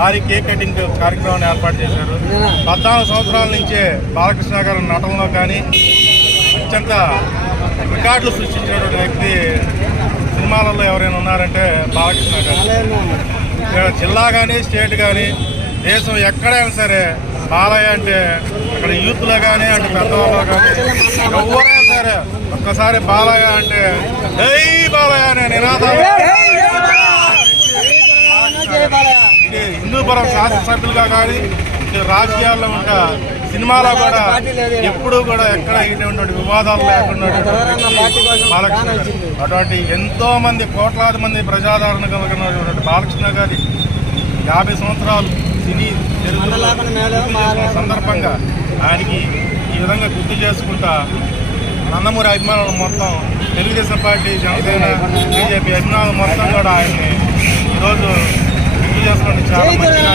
భారీ cake cutting కార్యక్రమాన్ని ఏర్పాటు చేశారు. 14 సంవత్సరాల నుంచే బాలకృష్ణ గారి నటనలో కానీ అత్యంత రికార్డులు సృష్టించినటువంటి వ్యక్తి సినిమాలలో ఎవరైనా ఉన్నారంటే బాలకృష్ణ గారు. జిల్లా కానీ స్టేట్ కానీ దేశం ఎక్కడైనా సరే బాలయ్య అంటే అక్కడ యూత్లో కానీ అంటే పెద్దవాళ్ళు కానీ ఎవరైనా సరే ఒక్కసారి బాలయ్య అంటే జై బాలయ్య అనే నినాదాలు హిందూపురం శాసనసభ్యులుగా కానీ రాజకీయాల్లో ఉంటా సినిమాలో కూడా ఎప్పుడూ కూడా ఎక్కడ ఇటువంటి వివాదాలు లేకుండా బాలకృష్ణ అటువంటి ఎంతో మంది కోట్లాది మంది ప్రజాదరణ కలిగినటువంటి బాలకృష్ణ గారి 50 సంవత్సరాలు సినీ సందర్భంగా ఆయనకి ఈ విధంగా గుర్తు చేసుకుంటా నందమూరి అభిమానులు మొత్తం తెలుగుదేశం పార్టీ, జనసేన, బీజేపీ అభిమానులు మొత్తం కూడా ఆయన్ని ఈరోజు గుర్తు చేసుకుంటే చాలా మంచిగా